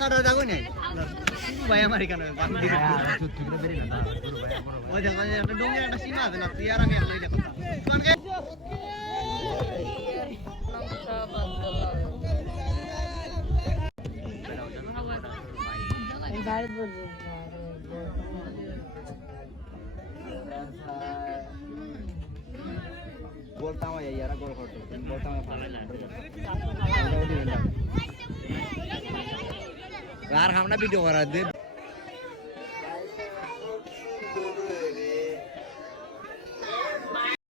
কাটা যাবো না ভাই আমার এখানে ওই দেখো একটা ডোঙ্গের একটা সীমা আছে না তুই আর আমি একলাই দেখো बोलता हूँ यार गोल फोटो बोलता हूँ यार हम ना वीडियो करा दे